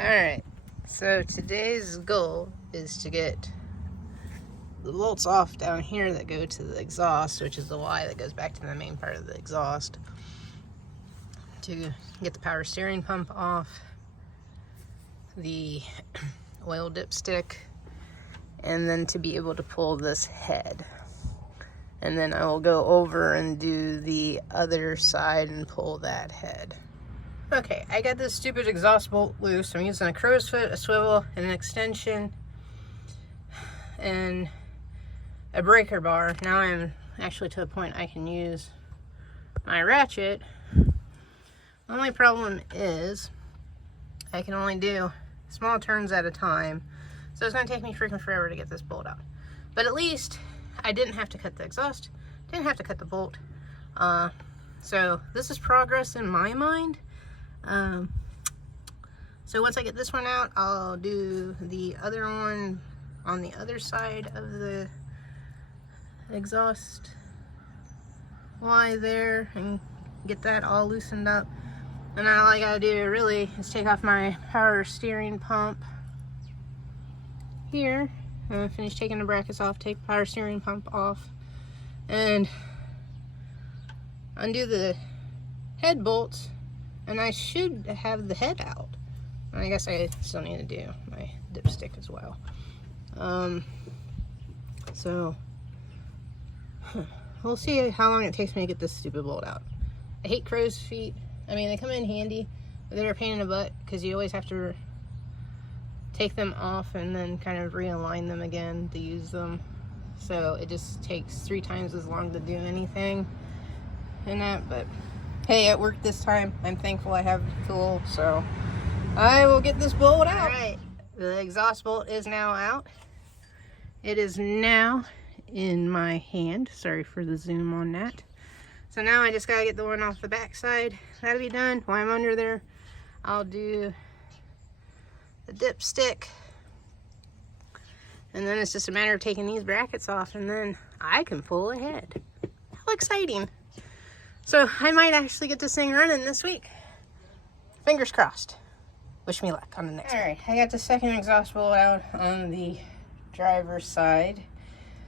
Alright, so today's goal is to get the bolts off down here that go to the exhaust, which is the Y that goes back to the main part of the exhaust, to get the power steering pump off, the oil dipstick, and then to be able to pull this head. And then I will go over and do the other side and pull that head. Okay, I got this stupid exhaust bolt loose. I'm using a crow's foot, a swivel, and an extension, and a breaker bar. Now I'm actually to a point I can use my ratchet. Only problem is I can only do small turns at a time, so it's going to take me freaking forever to get this bolt out. But at least I didn't have to cut the exhaust, didn't have to cut the bolt. So this is progress in my mind. So once I get this one out, I'll do the other one on the other side of the exhaust Y there and get that all loosened up. And all I gotta do really is take off my power steering pump here. Finish taking the brackets off, take power steering pump off, and undo the head bolts, and I should have the head out. I guess I still need to do my dipstick as well. So we'll see how long it takes me to get this stupid bolt out. I hate crow's feet. I mean, they come in handy, but they're a pain in the butt because you always have to take them off and then kind of realign them again to use them. So it just takes 3 times as long to do anything and that. But hey, it worked this time. I'm thankful I have the tool, so I will get this bolt out. All right, the exhaust bolt is now out. It is now in my hand. Sorry for the zoom on that. So now I just gotta get the one off the back side. That'll be done. While I'm under there, I'll do the dipstick. And then it's just a matter of taking these brackets off, and then I can pull ahead. How exciting. So I might actually get this thing running this week. Fingers crossed. Wish me luck on the next one. All right, I got the second exhaust bolt out on the driver's side.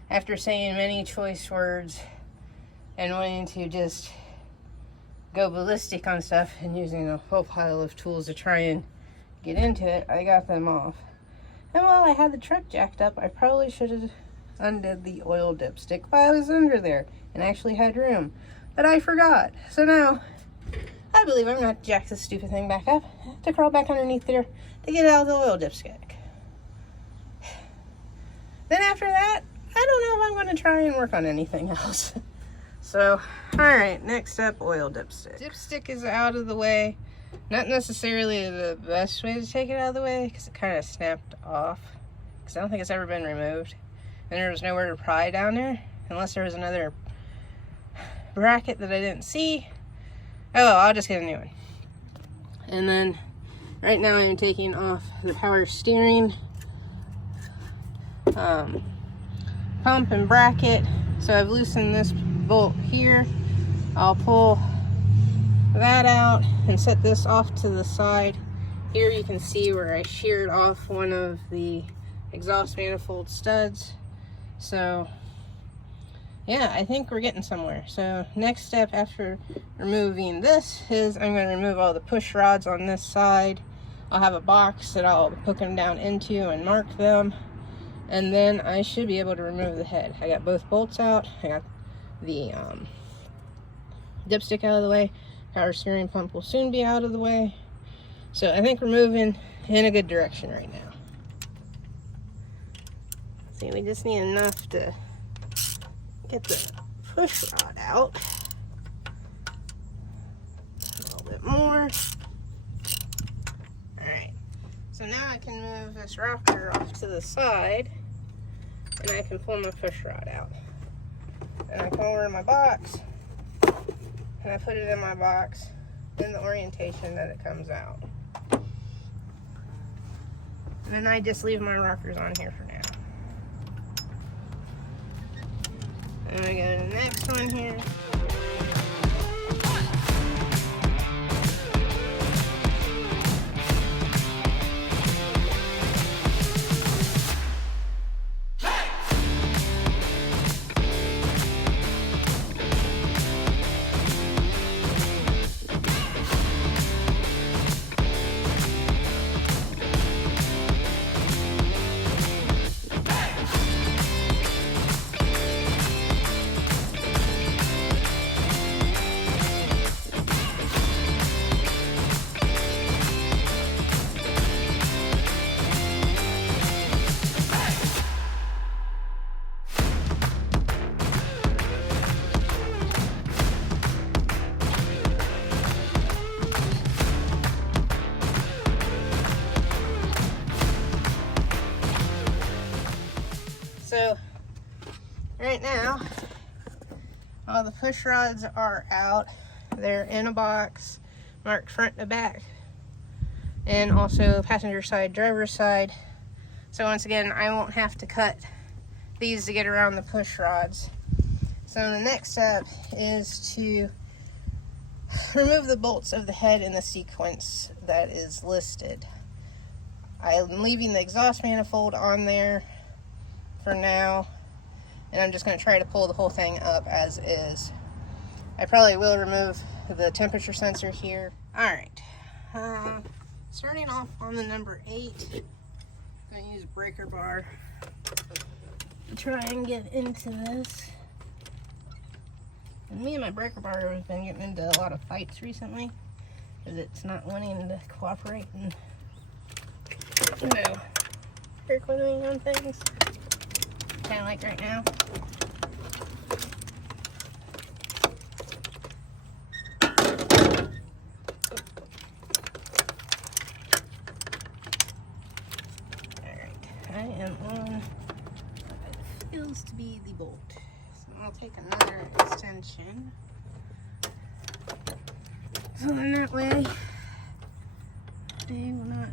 After saying many choice words and wanting to just go ballistic on stuff and using a whole pile of tools to try and get into it, I got them off. And while I had the truck jacked up, I probably should have undid the oil dipstick while I was under there and actually had room. But I forgot. So now, I believe I'm going to jack this stupid thing back up. I have to crawl back underneath there to get out of the oil dipstick. Then after that, I don't know if I'm going to try and work on anything else. So, alright, next up, oil dipstick. Dipstick is out of the way. Not necessarily the best way to take it out of the way, because it kind of snapped off. Because I don't think it's ever been removed. And there was nowhere to pry down there, unless there was another bracket that I didn't see. Oh well, I'll just get a new one. And then, right now I'm taking off the power steering pump and bracket. So I've loosened this bolt here. I'll pull that out and set this off to the side. Here you can see where I sheared off one of the exhaust manifold studs. So yeah, I think we're getting somewhere. So next step after removing this is I'm going to remove all the push rods on this side. I'll have a box that I'll hook them down into and mark them. And then I should be able to remove the head. I got both bolts out. I got the dipstick out of the way. Power steering pump will soon be out of the way. So I think we're moving in a good direction right now. See, we just need enough to get the push rod out. A little bit more. Alright. So now I can move this rocker off to the side. And I can pull my push rod out. And I come over to my box. And I put it in my box in the orientation that it comes out. And then I just leave my rockers on here for now. And I go to the next one here. So right now, all the push rods are out. They're in a box marked front to back, and also passenger side, driver's side. So once again, I won't have to cut these to get around the push rods. So the next step is to remove the bolts of the head in the sequence that is listed. I'm leaving the exhaust manifold on there for now, and I'm just going to try to pull the whole thing up as is. I probably will remove the temperature sensor here. Alright, starting off on the number 8, I'm going to use breaker bar to try and get into this. And me and my breaker bar have been getting into a lot of fights recently because it's not wanting to cooperate and, you know, work with me on things. Kind of like right now. Alright, I am on what feels to be the bolt. I'll take another extension, so then that way they will not,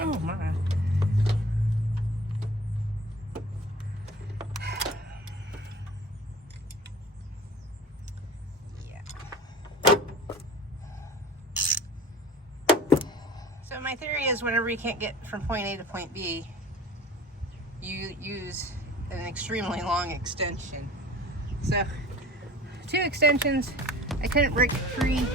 oh my, yeah. So my theory is whenever you can't get from point A to point B, you use an extremely long extension. So 2 extensions, I couldn't break it free.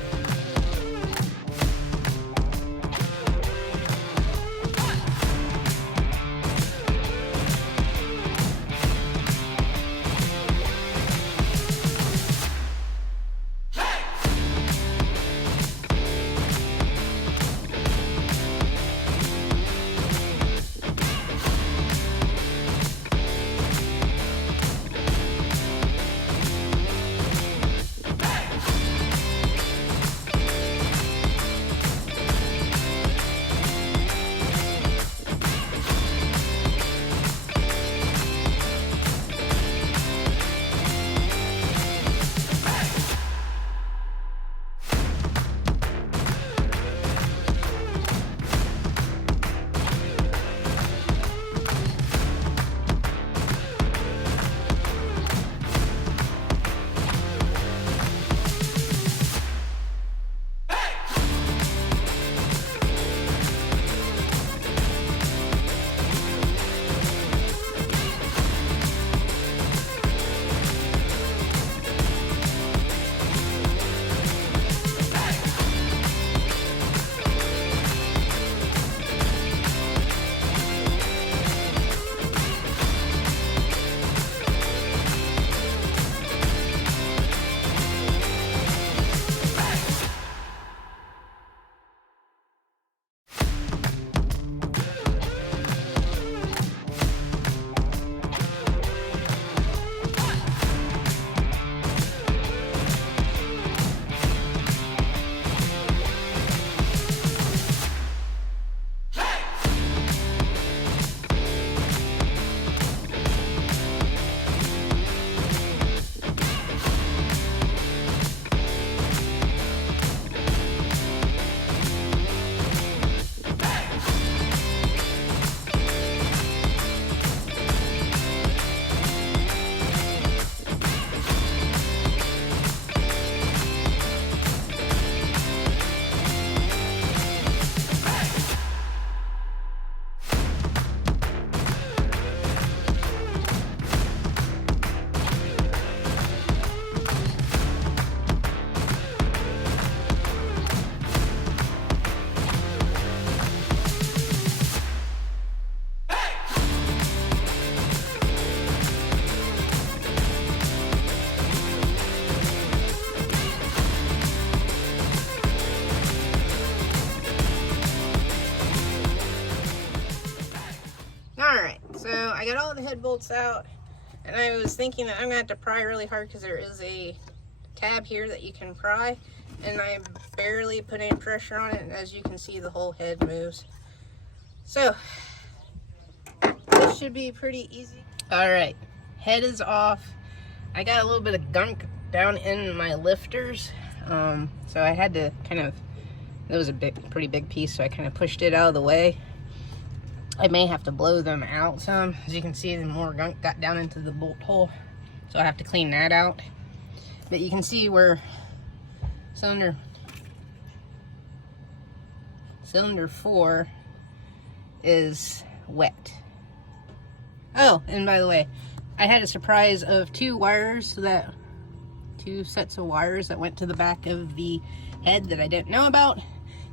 I got all the head bolts out, and I was thinking that I'm gonna have to pry really hard because there is a tab here that you can pry, and I barely put any pressure on it, and as you can see, the whole head moves. So this should be pretty easy. All right, head is off. I got a little bit of gunk down in my lifters, so I had to kind of, it was a pretty big piece, so I kind of pushed it out of the way. I may have to blow them out some. As you can see, the more gunk got down into the bolt hole, so I have to clean that out. But you can see where cylinder 4 is wet. Oh, and by the way, I had a surprise of two sets of wires that went to the back of the head that I didn't know about,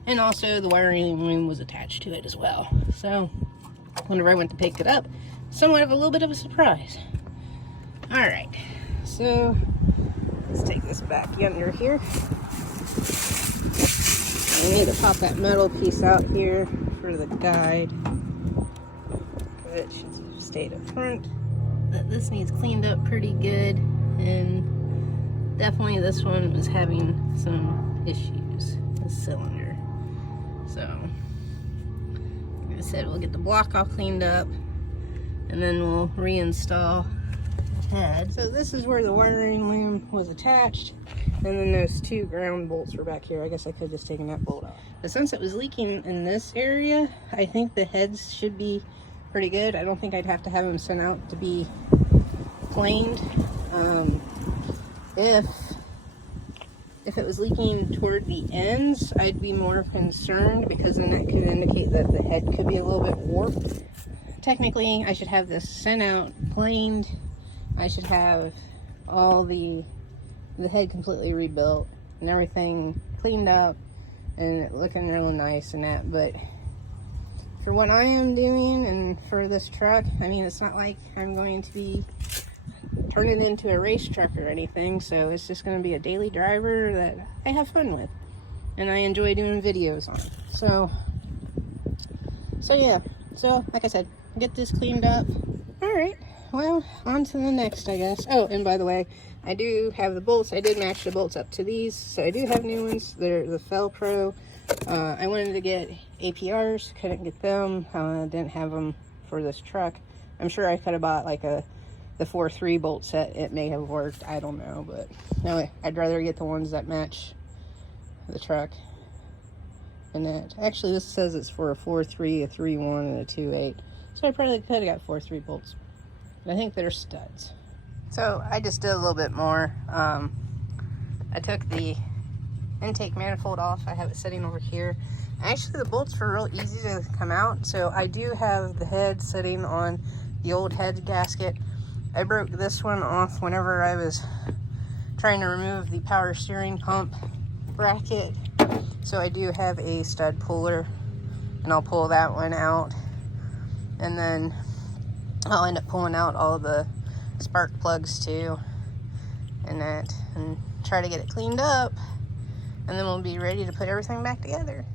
and also the wiring loom was attached to it as well. So whenever I went to pick it up, somewhat of a little bit of a surprise. All right, so let's take this back under here. I need to pop that metal piece out here for the guide. It should stay to front. This needs cleaned up pretty good, and definitely this one was having some issues, the cylinder. So, like I said, we'll get the block all cleaned up, and then we'll reinstall the head. So this is where the wiring loom was attached, and then those two ground bolts were back here. I guess I could have just taken that bolt off. But since it was leaking in this area, I think the heads should be pretty good. I don't think I'd have to have them sent out to be planed. If it was leaking toward the ends, I'd be more concerned, because then that could indicate that the head could be a little bit warped. Technically, I should have this sent out, planed. I should have all the head completely rebuilt and everything cleaned up and it looking really nice and that. But for what I am doing and for this truck, I mean, it's not like I'm going to be turning it into a race truck or anything, so it's just going to be a daily driver that I have fun with and I enjoy doing videos on. So yeah, so like I said, get this cleaned up. All right, well, on to the next, I guess. Oh, and by the way, I do have the bolts. I did match the bolts up to these, so I do have new ones. They're the Felpro. I wanted to get APRs, couldn't get them. Didn't have them for this truck. I'm sure I could have bought like the 4-3 bolt set. It may have worked, I don't know, but no, I'd rather get the ones that match the truck. And that, actually this says it's for a 4-3, a 3-1, and a 2-8. So I probably could have got 4-3 bolts. But I think they're studs. So I just did a little bit more. I took the intake manifold off. I have it sitting over here. Actually, the bolts were real easy to come out. So I do have the head sitting on the old head gasket. I broke this one off whenever I was trying to remove the power steering pump bracket. So I do have a stud puller, and I'll pull that one out. And then I'll end up pulling out all the spark plugs too, and that, and try to get it cleaned up, and then we'll be ready to put everything back together.